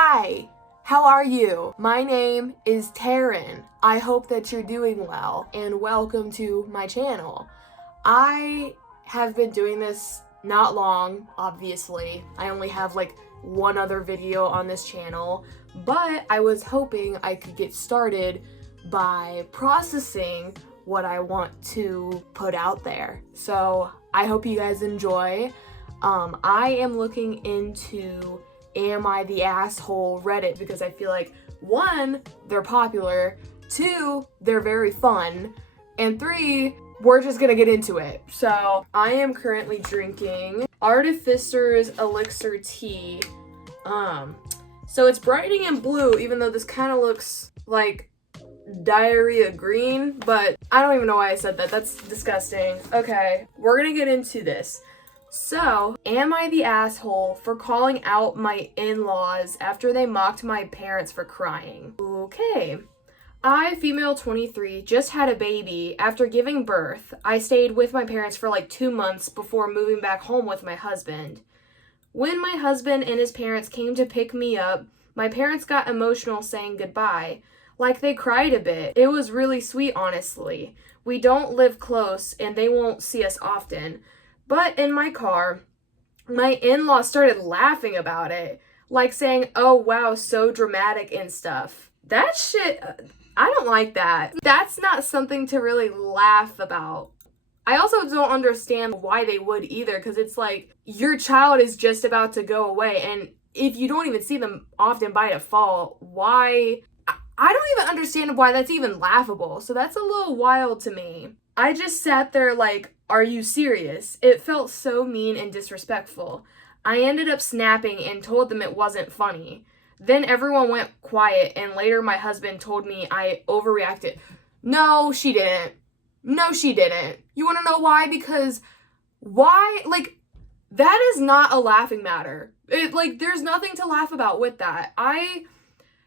Hi, how are you? My name is Taryn. I hope that you're doing well, and welcome to my channel. I have been doing this not long, obviously. I only have like one other video on this channel, but I was hoping I could get started by processing what I want to put out there. So I hope you guys enjoy. I am looking into Am I the Asshole Reddit because I feel like 1, they're popular, 2, they're very fun, and 3, we're just gonna get into it. So I am currently drinking Artificer's Elixir Tea. So it's brightening in blue, even though this kind of looks like diarrhea green, but I don't even know why I said that. That's disgusting. Okay, we're gonna get into this. So, am I the asshole for calling out my in-laws after they mocked my parents for crying? Okay. I, female 23, just had a baby. After giving birth, I stayed with my parents for like 2 months before moving back home with my husband. When my husband and his parents came to pick me up, my parents got emotional saying goodbye. Like they cried a bit. It was really sweet, honestly. We don't live close and they won't see us often. But in my car, my in-laws started laughing about it, like saying, "Oh wow, so dramatic and stuff." That shit, I don't like that. That's not something to really laugh about. I also don't understand why they would either, because it's like, your child is just about to go away, and if you don't even see them often by default, why? I don't even understand why that's even laughable, so that's a little wild to me. I just sat there like, are you serious? It felt so mean and disrespectful. I ended up snapping and told them it wasn't funny. Then everyone went quiet, and later my husband told me I overreacted. No, she didn't. No, she didn't. You want to know why? Because why? Like, that is not a laughing matter. There's nothing to laugh about with that.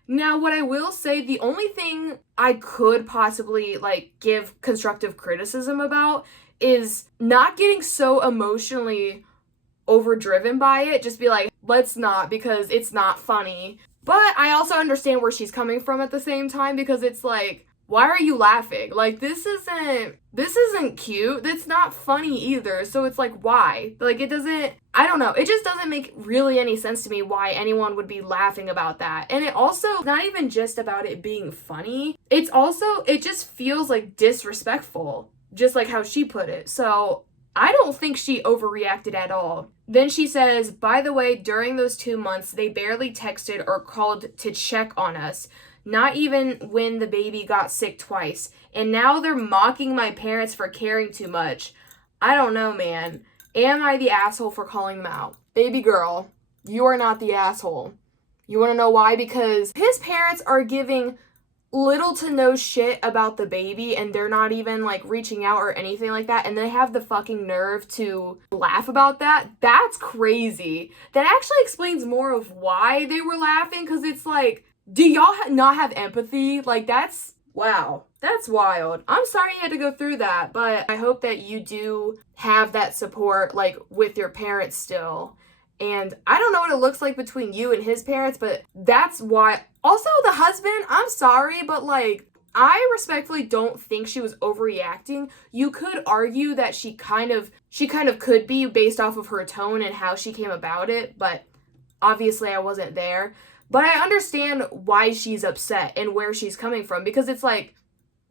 Now, what I will say, the only thing I could possibly, give constructive criticism about is not getting so emotionally overdriven by it. Just be like, let's not, because it's not funny. But I also understand where she's coming from at the same time, because it's like, why are you laughing? Like, this isn't cute. That's not funny either. So it's like, why? I don't know. It just doesn't make really any sense to me why anyone would be laughing about that. And it also, not even just about it being funny. It just feels like disrespectful, just like how she put it. So I don't think she overreacted at all. Then she says, by the way, during those 2 months, they barely texted or called to check on us. Not even when the baby got sick twice. And now they're mocking my parents for caring too much. I don't know, man. Am I the asshole for calling them out? Baby girl, you are not the asshole. You want to know why? Because his parents are giving little to no shit about the baby, and they're not even reaching out or anything like that, and they have the fucking nerve to laugh about that. That's crazy. That actually explains more of why they were laughing, because it's like, do y'all not have empathy? Wow, that's wild. I'm sorry you had to go through that, but I hope that you do have that support, with your parents still. And I don't know what it looks like between you and his parents, but that's why. Also, the husband, I'm sorry, but I respectfully don't think she was overreacting. You could argue that she kind of could be based off of her tone and how she came about it, but obviously I wasn't there. But I understand why she's upset and where she's coming from, because it's like,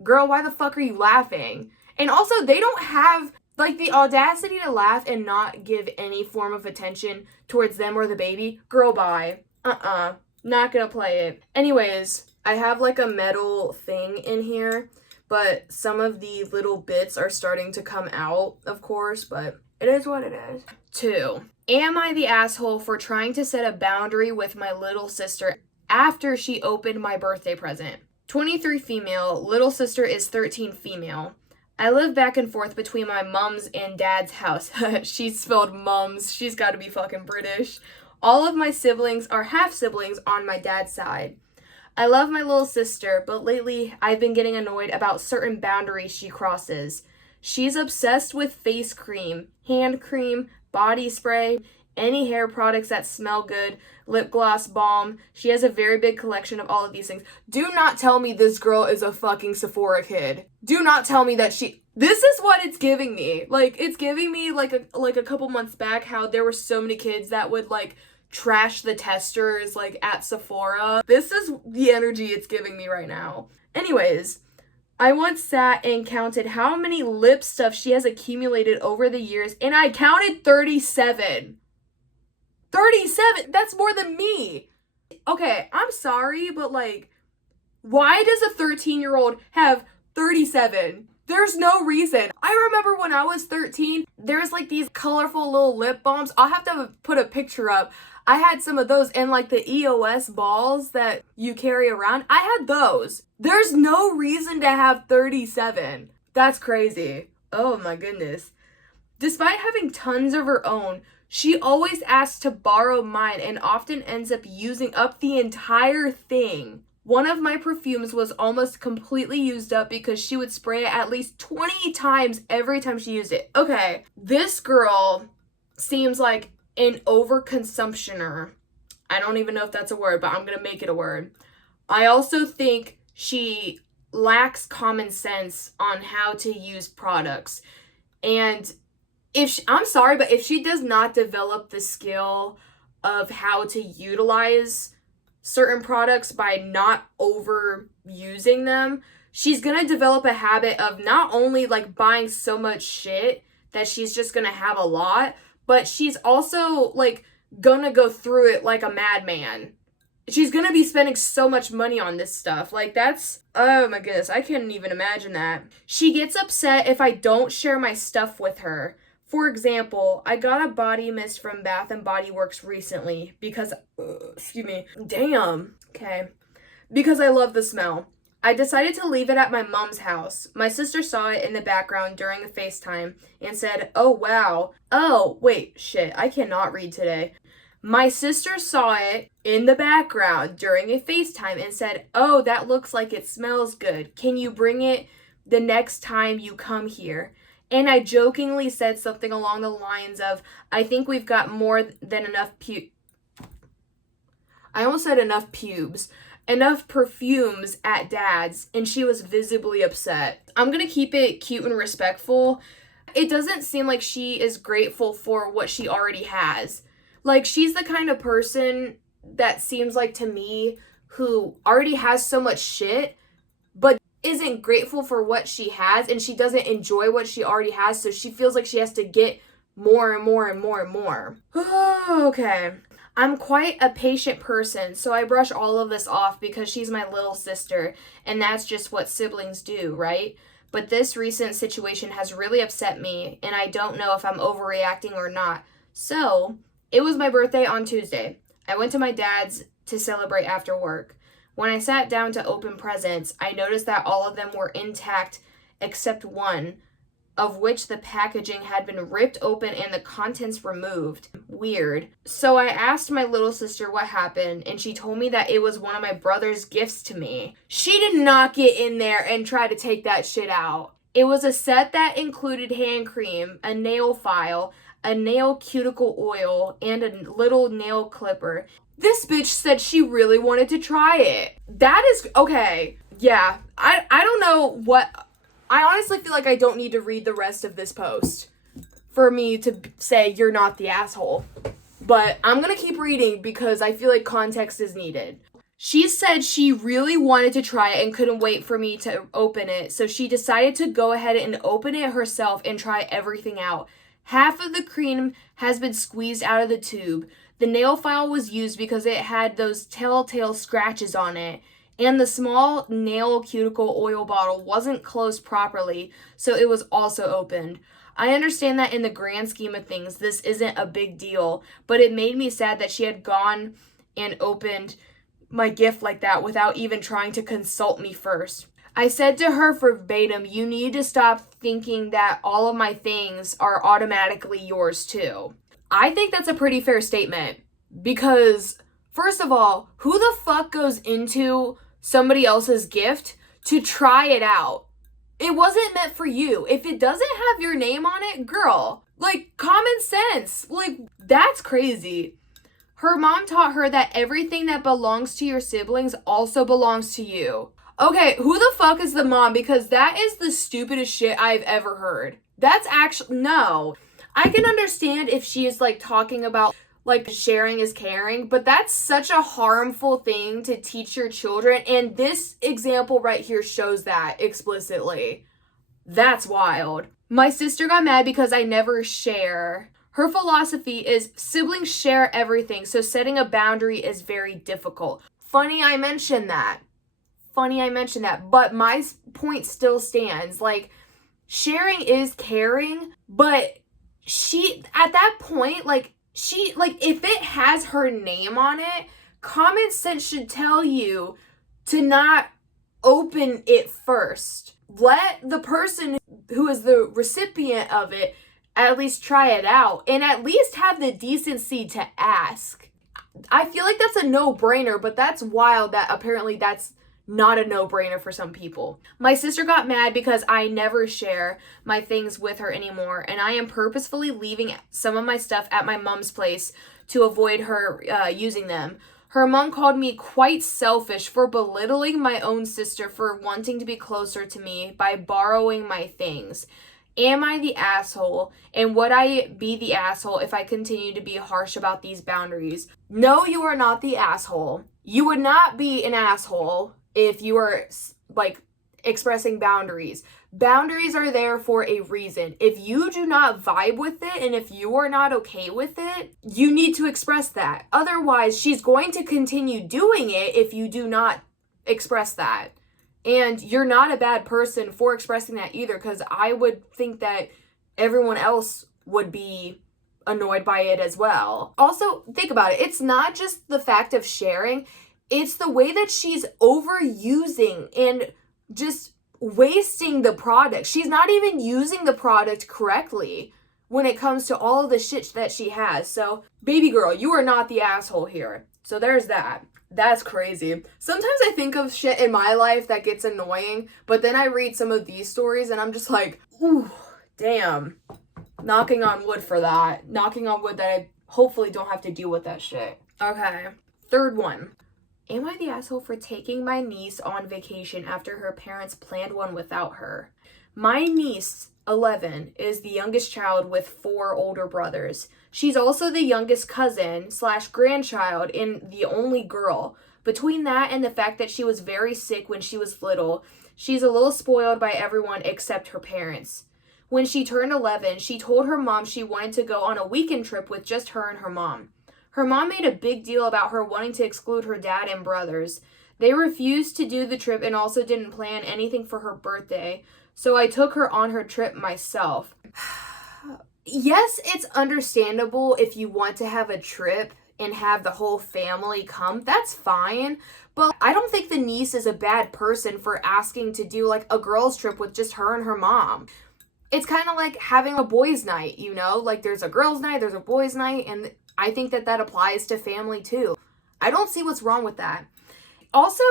girl, why the fuck are you laughing? And also, they don't have the audacity to laugh and not give any form of attention towards them or the baby. Girl, bye. Not gonna play it. Anyways, I have a metal thing in here, but some of the little bits are starting to come out, of course, but it is what it is. 2. Am I the asshole for trying to set a boundary with my little sister after she opened my birthday present? 23 female, little sister is 13 female. I live back and forth between my mom's and dad's house. She spelled mums. She's got to be fucking British. All of my siblings are half-siblings on my dad's side. I love my little sister, but lately I've been getting annoyed about certain boundaries she crosses. She's obsessed with face cream, hand cream, body spray, any hair products that smell good, lip gloss, balm. She has a very big collection of all of these things. Do not tell me this girl is a fucking Sephora kid. Do not tell me that this is what it's giving me. Like, it's giving me like a couple months back how there were so many kids that would like trash the testers like at Sephora. This is the energy it's giving me right now. Anyways, I once sat and counted how many lip stuff she has accumulated over the years, and I counted 37. 37! That's more than me! Okay, I'm sorry, but like, why does a 13-year-old have 37? There's no reason. I remember when I was 13, there's like these colorful little lip balms. I'll have to put a picture up. I had some of those, and like the EOS balls that you carry around, I had those. There's no reason to have 37. That's crazy. Oh my goodness. Despite having tons of her own, she always asks to borrow mine and often ends up using up the entire thing. One of my perfumes was almost completely used up because she would spray it at least 20 times every time she used it. Okay, this girl seems like an overconsumptioner. I don't even know if that's a word, but I'm gonna make it a word. I also think she lacks common sense on how to use products. And I'm sorry, but if she does not develop the skill of how to utilize certain products by not overusing them, she's gonna develop a habit of not only like buying so much shit that she's just gonna have a lot, but she's also like gonna go through it like a madman. She's gonna be spending so much money on this stuff. Like, that's, oh my goodness, I can't even imagine that. She gets upset if I don't share my stuff with her. For example, I got a body mist from Bath & Body Works recently because, because I love the smell. I decided to leave it at my mom's house. My sister saw it in the background during a FaceTime and said, "Oh, wow. Oh, wait, shit, I cannot read today." My sister saw it in the background during a FaceTime and said, "Oh, that looks like it smells good. Can you bring it the next time you come here?" And I jokingly said something along the lines of, "I think we've got more than enough I almost said enough perfumes at Dad's," and she was visibly upset. I'm gonna keep it cute and respectful. It doesn't seem like she is grateful for what she already has. Like, she's the kind of person that seems like to me who already has so much shit, but isn't grateful for what she has, and she doesn't enjoy what she already has, so she feels like she has to get more and more and more and more. Okay. I'm quite a patient person, so I brush all of this off because she's my little sister, and that's just what siblings do, right? But this recent situation has really upset me, and I don't know if I'm overreacting or not. So, it was my birthday on Tuesday. I went to my dad's to celebrate after work. When I sat down to open presents, I noticed that all of them were intact except one, of which the packaging had been ripped open and the contents removed. Weird. So I asked my little sister what happened, and she told me that it was one of my brother's gifts to me. She did not get in there and try to take that shit out. It was a set that included hand cream, a nail file, a nail cuticle oil, and a little nail clipper. This bitch said she really wanted to try it. That is, okay, yeah. I don't know what, I honestly feel like I don't need to read the rest of this post for me to say you're not the asshole. But I'm gonna keep reading because I feel like context is needed. She said she really wanted to try it and couldn't wait for me to open it, so she decided to go ahead and open it herself and try everything out. Half of the cream has been squeezed out of the tube. The nail file was used because it had those telltale scratches on it, and the small nail cuticle oil bottle wasn't closed properly, so it was also opened. I understand that in the grand scheme of things, this isn't a big deal, but it made me sad that she had gone and opened my gift like that without even trying to consult me first. I said to her verbatim, "You need to stop thinking that all of my things are automatically yours too." I think that's a pretty fair statement because, first of all, who the fuck goes into somebody else's gift to try it out? It wasn't meant for you. If it doesn't have your name on it, girl, Like, common sense. Like, that's crazy. Her mom taught her that everything that belongs to your siblings also belongs to you. Okay, who the fuck is the mom? Because that is the stupidest shit I've ever heard. That's actually, no. I can understand if she is like talking about like sharing is caring, but that's such a harmful thing to teach your children. And this example right here shows that explicitly. That's wild. My sister got mad because I never share. Her philosophy is siblings share everything, so setting a boundary is very difficult. Funny I mentioned that. But my point still stands. Like, sharing is caring, but she, at that point, if it has her name on it, common sense should tell you to not open it first. Let the person who is the recipient of it at least try it out and at least have the decency to ask. I feel like that's a no-brainer, but that's wild that apparently that's not a no-brainer for some people. My sister got mad because I never share my things with her anymore, and I am purposefully leaving some of my stuff at my mom's place to avoid her using them. Her mom called me quite selfish for belittling my own sister for wanting to be closer to me by borrowing my things. Am I the asshole? And would I be the asshole if I continue to be harsh about these boundaries? No, you are not the asshole. You would not be an asshole if you were like expressing boundaries. Boundaries are there for a reason. If you do not vibe with it and if you are not okay with it, you need to express that. Otherwise, she's going to continue doing it if you do not express that. And you're not a bad person for expressing that either, because I would think that everyone else would be annoyed by it as well. Also, think about it. It's not just the fact of sharing. It's the way that she's overusing and just wasting the product. She's not even using the product correctly when it comes to all of the shit that she has. So, baby girl, you are not the asshole here. So there's that. That's crazy. Sometimes I think of shit in my life that gets annoying, but then I read some of these stories and I'm just like, ooh, damn. Knocking on wood for that. Knocking on wood that I hopefully don't have to deal with that shit. Okay. Third one. Am I the asshole for taking my niece on vacation after her parents planned one without her? My niece, 11, is the youngest child with 4 older brothers. She's also the youngest cousin/grandchild and the only girl. Between that and the fact that she was very sick when she was little, she's a little spoiled by everyone except her parents. When she turned 11, she told her mom she wanted to go on a weekend trip with just her and her mom. Her mom made a big deal about her wanting to exclude her dad and brothers. They refused to do the trip and also didn't plan anything for her birthday, so I took her on her trip myself. Yes, it's understandable if you want to have a trip and have the whole family come. That's fine. But I don't think the niece is a bad person for asking to do like a girls' trip with just her and her mom. It's kind of like having a boys' night, you know? Like there's a girls' night, there's a boys' night, and I think that applies to family too. I don't see what's wrong with that. Also,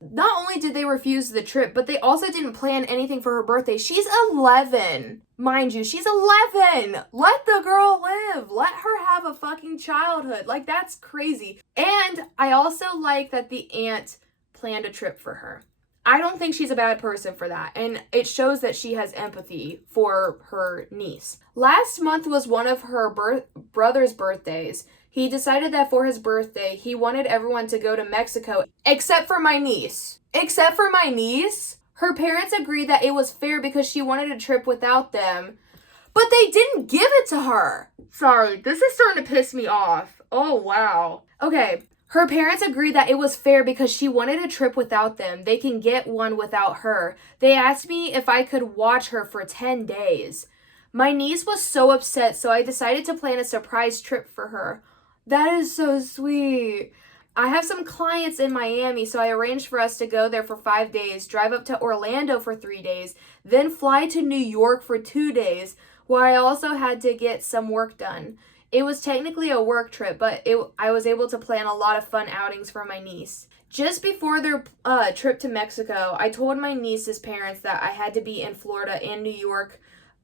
not only did they refuse the trip, but they also didn't plan anything for her birthday. She's 11. Mind you, she's 11. Let the girl live. Let her have a fucking childhood. Like, that's crazy. And I also like that the aunt planned a trip for her. I don't think she's a bad person for that. And it shows that she has empathy for her niece. Last month was one of her brother's birthdays. He decided that for his birthday, he wanted everyone to go to Mexico, except for my niece. Except for my niece? Her parents agreed that it was fair because she wanted a trip without them, but they didn't give it to her. Sorry, this is starting to piss me off. Oh, wow. Okay, her parents agreed that it was fair because she wanted a trip without them. They can get one without her. They asked me if I could watch her for 10 days. My niece was so upset, so I decided to plan a surprise trip for her. That is so sweet. I have some clients in Miami, so I arranged for us to go there for 5 days, drive up to Orlando for 3 days, then fly to New York for 2 days, where I also had to get some work done. It was technically a work trip, but I was able to plan a lot of fun outings for my niece. Just before their trip to Mexico, I told my niece's parents that I had to be in Florida and New York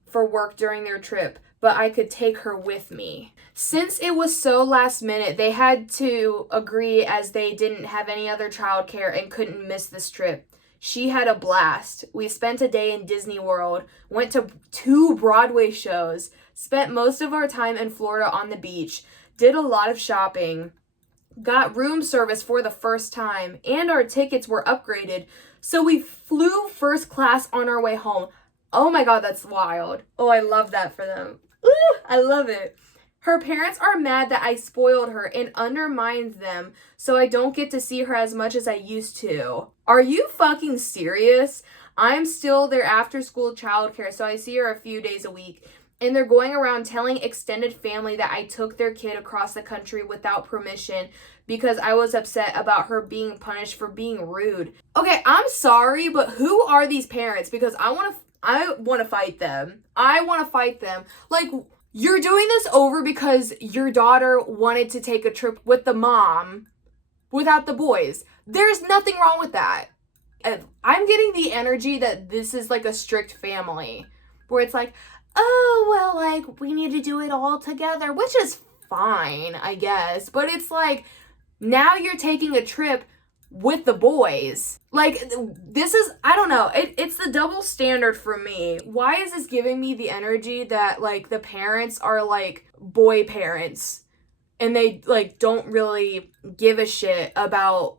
for work during their trip, but I could take her with me. Since it was so last minute, they had to agree as they didn't have any other childcare and couldn't miss this trip. She had a blast. We spent a day in Disney World, went to 2 Broadway shows, spent most of our time in Florida on the beach, did a lot of shopping, got room service for the first time, and our tickets were upgraded, so we flew first class on our way home. Oh my god, that's wild. Oh, I love that for them. Ooh, I love it. Her parents are mad that I spoiled her and undermined them, so I don't get to see her as much as I used to. Are you fucking serious? I'm still their after-school childcare, so I see her a few days a week. And they're going around telling extended family that I took their kid across the country without permission because I was upset about her being punished for being rude. Okay, I'm sorry, but who are these parents? Because I want to fight them. I want to fight them. Like, you're doing this over because your daughter wanted to take a trip with the mom without the boys. There's nothing wrong with that. I'm getting the energy that this is like a strict family where it's like, oh, well, like, we need to do it all together, which is fine, I guess. But it's like, now you're taking a trip with the boys. Like, this is, I don't know, it's the double standard for me. Why is this giving me the energy that, like, the parents are, like, boy parents, and they, like, don't really give a shit about,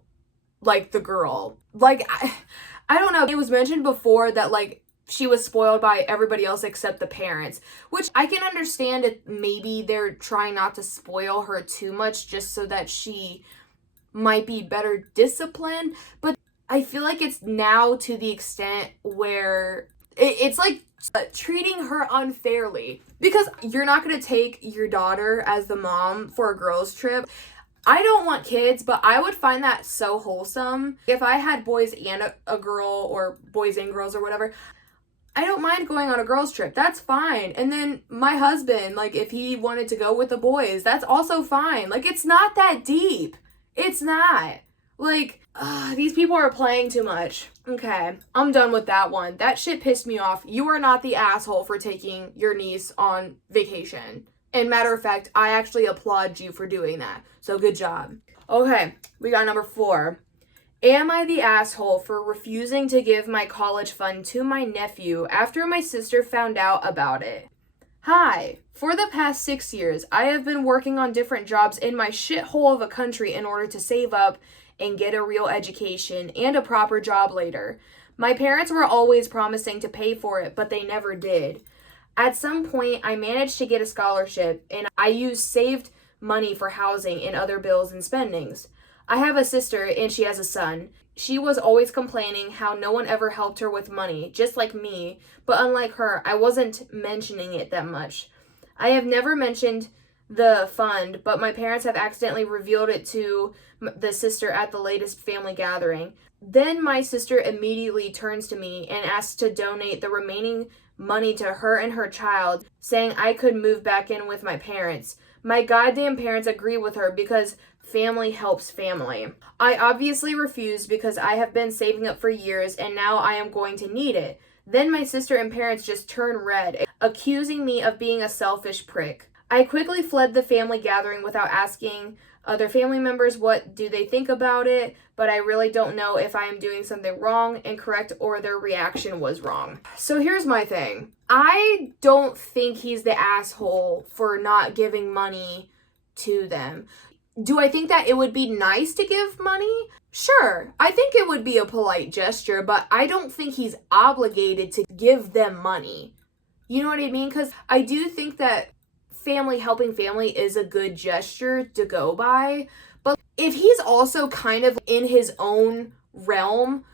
like, the girl? Like, I don't know. It was mentioned before that, like, she was spoiled by everybody else except the parents, which I can understand if maybe they're trying not to spoil her too much just so that she might be better disciplined. But I feel like it's now to the extent where it's like treating her unfairly, because you're not going to take your daughter as the mom for a girls trip. I don't want kids, but I would find that so wholesome. If I had boys and a girl, or boys and girls or whatever, I don't mind going on a girls trip. That's fine. And then my husband, like, if he wanted to go with the boys, that's also fine. Like, it's not that deep. It's not. Like, these people are playing too much. Okay, I'm done with that one. That shit pissed me off. You are not the asshole for taking your niece on vacation. And matter of fact, I actually applaud you for doing that. So good job. Okay, we got number 4. Am I the asshole for refusing to give my college fund to my nephew after my sister found out about it? Hi. For the past 6 years, I have been working on different jobs in my shithole of a country in order to save up and get a real education and a proper job later. My parents were always promising to pay for it, but they never did. At some point, I managed to get a scholarship, and I used saved money for housing and other bills and spendings. I have a sister, and she has a son. She was always complaining how no one ever helped her with money, just like me, but unlike her, I wasn't mentioning it that much. I have never mentioned the fund, but my parents have accidentally revealed it to the sister at the latest family gathering. Then my sister immediately turns to me and asks to donate the remaining money to her and her child, saying I could move back in with my parents. My goddamn parents agree with her because family helps family. I obviously refused because I have been saving up for years and now I am going to need it. Then my sister and parents just turn red, accusing me of being a selfish prick. I quickly fled the family gathering without asking other family members what do they think about it, but I really don't know if I am doing something wrong, incorrect, or their reaction was wrong. So here's my thing. I don't think he's the asshole for not giving money to them. Do I think that it would be nice to give money? Sure, I think it would be a polite gesture, but I don't think he's obligated to give them money. You know what I mean? Because I do think that family helping family is a good gesture to go by, but if he's also kind of in his own realm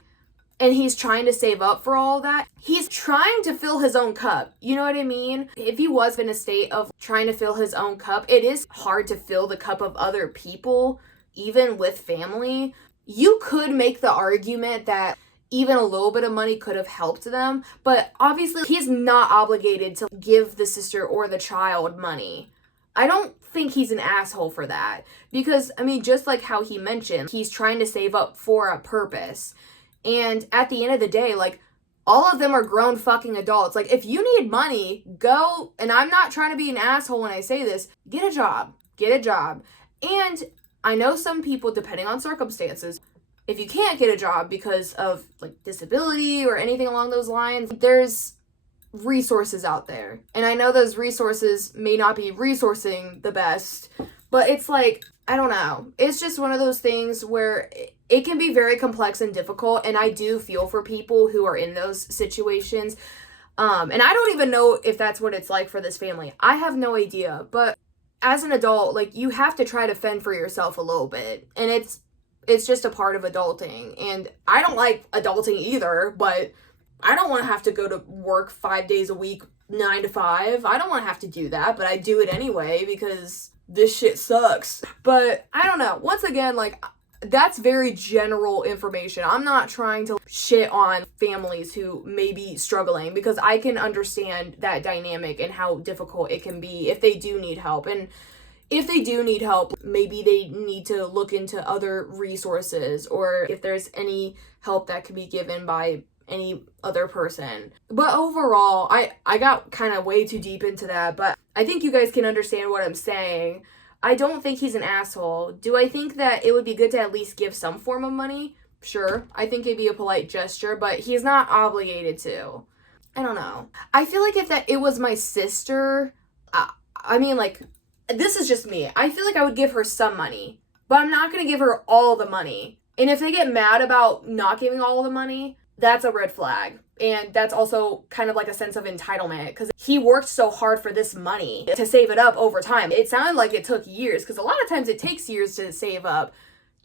and he's trying to save up for all that, he's trying to fill his own cup. You know what I mean? If he was in a state of trying to fill his own cup, it is hard to fill the cup of other people, even with family. You could make the argument that even a little bit of money could have helped them, but obviously he's not obligated to give the sister or the child money. I don't think he's an asshole for that, because, I mean, just like how he mentioned, he's trying to save up for a purpose. And at the end of the day, like, all of them are grown fucking adults. Like, if you need money, go, and I'm not trying to be an asshole when I say this, get a job. Get a job. And I know some people, depending on circumstances, if you can't get a job because of, like, disability or anything along those lines, there's resources out there. And I know those resources may not be resourcing the best, but it's like, I don't know. It's just one of those things where it can be very complex and difficult, and I do feel for people who are in those situations. And I don't even know if that's what it's like for this family. I have no idea. But as an adult, like, you have to try to fend for yourself a little bit. And it's just a part of adulting. And I don't like adulting either, but I don't want to have to go to work 5 days a week, 9 to 5. I don't want to have to do that, but I do it anyway because this shit sucks. But I don't know. Once again, like, that's very general information. I'm not trying to shit on families who may be struggling, because I can understand that dynamic and how difficult it can be if they do need help. And if they do need help, maybe they need to look into other resources, or if there's any help that could be given by any other person. But overall, I got kind of way too deep into that, but I think you guys can understand what I'm saying. I don't think he's an asshole. Do I think that it would be good to at least give some form of money? Sure. I think it'd be a polite gesture, but he's not obligated to. I don't know. I feel like if it was my sister, I mean, like, this is just me. I feel like I would give her some money, but I'm not going to give her all the money. And if they get mad about not giving all the money, that's a red flag. And that's also kind of like a sense of entitlement, because he worked so hard for this money to save it up over time. It sounded like it took years, because a lot of times it takes years to save up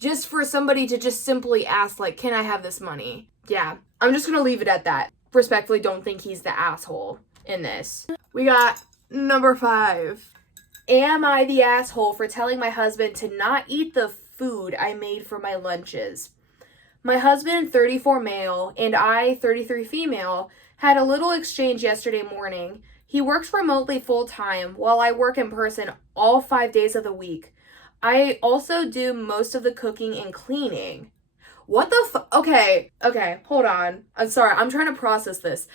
just for somebody to just simply ask, like, can I have this money? Yeah, I'm just going to leave it at that. Respectfully, don't think he's the asshole in this. We got number 5. Am I the asshole for telling my husband to not eat the food I made for my lunches? My husband, 34 male, and I, 33 female, had a little exchange yesterday morning. He works remotely full-time while I work in person all 5 days of the week. I also do most of the cooking and cleaning. What the Okay, hold on. I'm sorry, I'm trying to process this.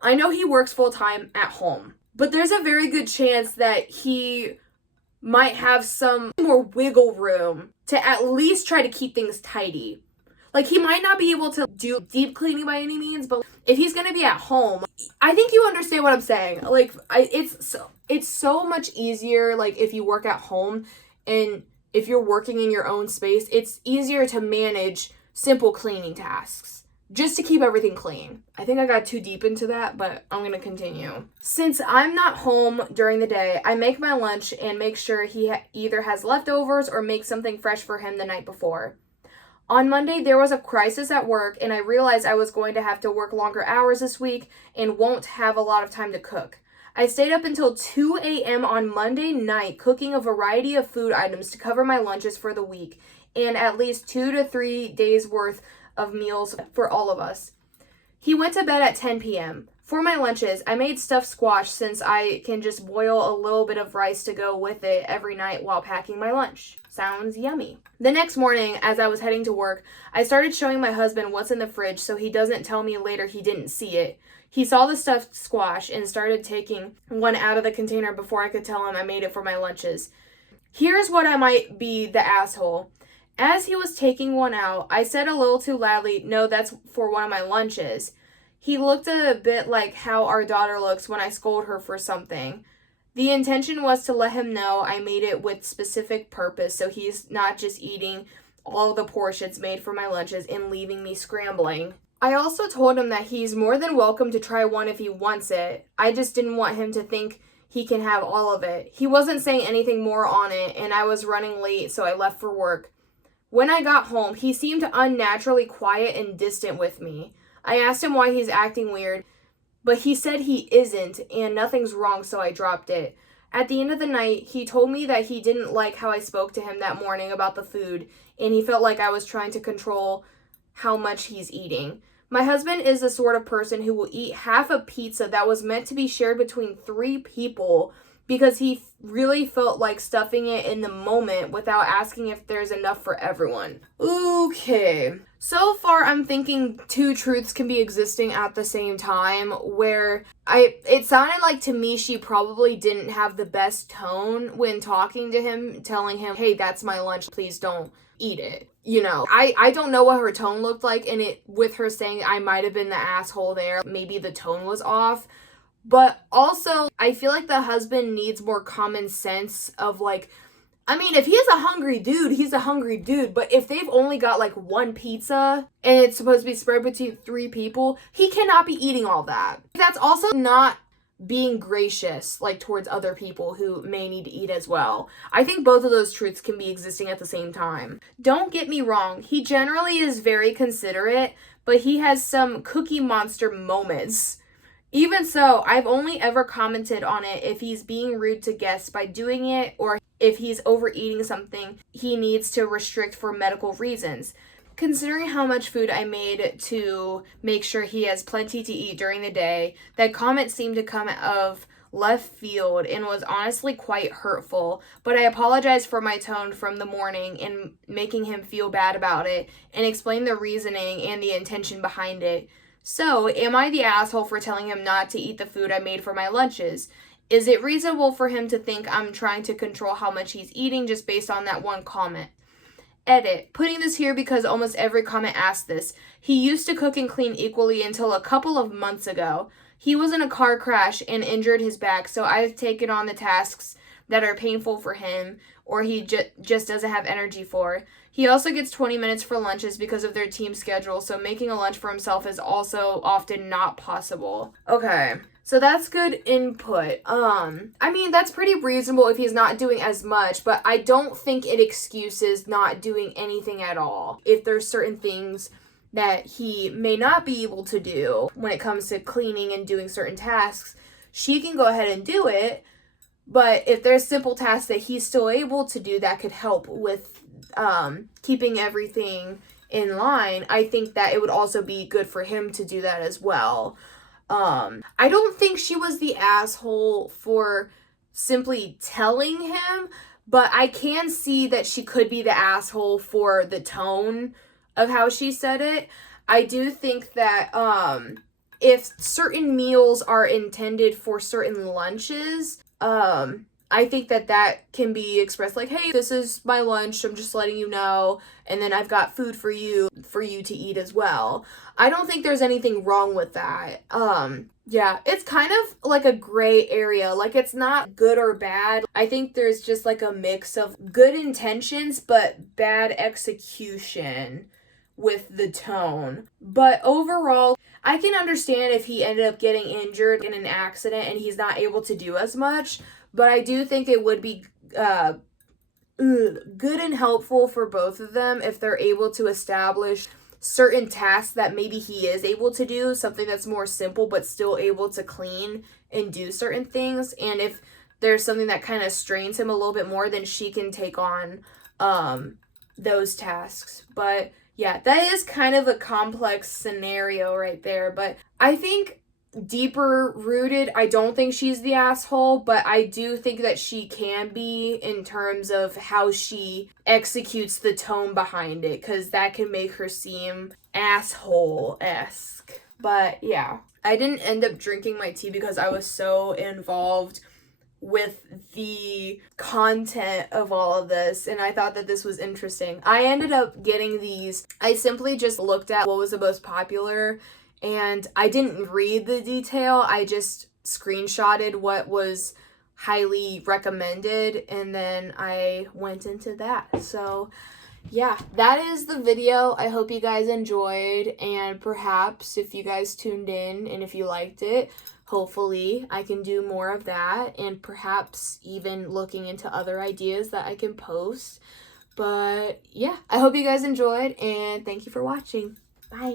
I know he works full-time at home, but there's a very good chance that he might have some more wiggle room to at least try to keep things tidy. Like, he might not be able to do deep cleaning by any means, but if he's going to be at home, I think you understand what I'm saying. Like, it's so much easier, like, if you work at home and if you're working in your own space, it's easier to manage simple cleaning tasks just to keep everything clean. I think I got too deep into that, but I'm going to continue. Since I'm not home during the day, I make my lunch and make sure he either has leftovers or make something fresh for him the night before. On Monday, there was a crisis at work, and I realized I was going to have to work longer hours this week and won't have a lot of time to cook. I stayed up until 2 a.m. on Monday night cooking a variety of food items to cover my lunches for the week and at least 2 to 3 days worth of meals for all of us. He went to bed at 10 p.m. For my lunches, I made stuffed squash since I can just boil a little bit of rice to go with it every night while packing my lunch. Sounds yummy. The next morning, as I was heading to work, I started showing my husband what's in the fridge so he doesn't tell me later he didn't see it. He saw the stuffed squash and started taking one out of the container before I could tell him I made it for my lunches. Here's what I might be the asshole. As he was taking one out, I said a little too loudly, "No, that's for one of my lunches." He looked a bit like how our daughter looks when I scold her for something. The intention was to let him know I made it with specific purpose, so he's not just eating all the portions made for my lunches and leaving me scrambling. I also told him that he's more than welcome to try one if he wants it. I just didn't want him to think he can have all of it. He wasn't saying anything more on it, and I was running late, so I left for work. When I got home, he seemed unnaturally quiet and distant with me. I asked him why he's acting weird, but he said he isn't, and nothing's wrong, so I dropped it. At the end of the night, he told me that he didn't like how I spoke to him that morning about the food, and he felt like I was trying to control how much he's eating. My husband is the sort of person who will eat half a pizza that was meant to be shared between 3 people because he really felt like stuffing it in the moment without asking if there's enough for everyone. Okay. So far, I'm thinking two truths can be existing at the same time, where it sounded like to me she probably didn't have the best tone when talking to him, telling him, hey, that's my lunch, please don't eat it. You know, I don't know what her tone looked like, and it with her saying I might have been the asshole there, maybe the tone was off. But also, I feel like the husband needs more common sense of like, I mean, if he's a hungry dude, he's a hungry dude. But if they've only got like one pizza and it's supposed to be spread between 3 people, he cannot be eating all that. That's also not being gracious like towards other people who may need to eat as well. I think both of those truths can be existing at the same time. Don't get me wrong, he generally is very considerate, but he has some Cookie Monster moments. Even so, I've only ever commented on it if he's being rude to guests by doing it, or if he's overeating something he needs to restrict for medical reasons. Considering how much food I made to make sure he has plenty to eat during the day, that comment seemed to come out of left field and was honestly quite hurtful, but I apologize for my tone from the morning and making him feel bad about it, and explain the reasoning and the intention behind it. So, am I the asshole for telling him not to eat the food I made for my lunches? Is it reasonable for him to think I'm trying to control how much he's eating just based on that one comment? Edit. Putting this here because almost every comment asked this. He used to cook and clean equally until a couple of months ago. He was in a car crash and injured his back, so I've taken on the tasks that are painful for him or he just doesn't have energy for. He also gets 20 minutes for lunches because of their team schedule, so making a lunch for himself is also often not possible. Okay, so that's good input. I mean, that's pretty reasonable if he's not doing as much, but I don't think it excuses not doing anything at all. If there's certain things that he may not be able to do when it comes to cleaning and doing certain tasks, she can go ahead and do it. But if there's simple tasks that he's still able to do that could help with keeping everything in line, I think that it would also be good for him to do that as well. I don't think she was the asshole for simply telling him, but I can see that she could be the asshole for the tone of how she said it. I do think that if certain meals are intended for certain lunches, I think that can be expressed like, hey, this is my lunch, I'm just letting you know, and then I've got food for you to eat as well. I don't think there's anything wrong with that. Yeah, it's kind of like a gray area. Like, it's not good or bad. I think there's just like a mix of good intentions, but bad execution with the tone. But overall, I can understand if he ended up getting injured in an accident and he's not able to do as much, but I do think it would be good and helpful for both of them if they're able to establish certain tasks that maybe he is able to do, something that's more simple but still able to clean and do certain things. And if there's something that kind of strains him a little bit more, then she can take on those tasks. But yeah, that is kind of a complex scenario right there. But I think deeper rooted, I don't think she's the asshole, but I do think that she can be in terms of how she executes the tone behind it, because that can make her seem asshole-esque. But yeah, I didn't end up drinking my tea because I was so involved with the content of all of this, and I thought that this was interesting. I ended up getting these. I simply just looked at what was the most popular, and I didn't read the detail. I just screenshotted what was highly recommended, and then I went into that. So yeah, that is the video. I hope you guys enjoyed, and perhaps if you guys tuned in and if you liked it, hopefully I can do more of that, and perhaps even looking into other ideas that I can post. But yeah, I hope you guys enjoyed, and thank you for watching. Bye.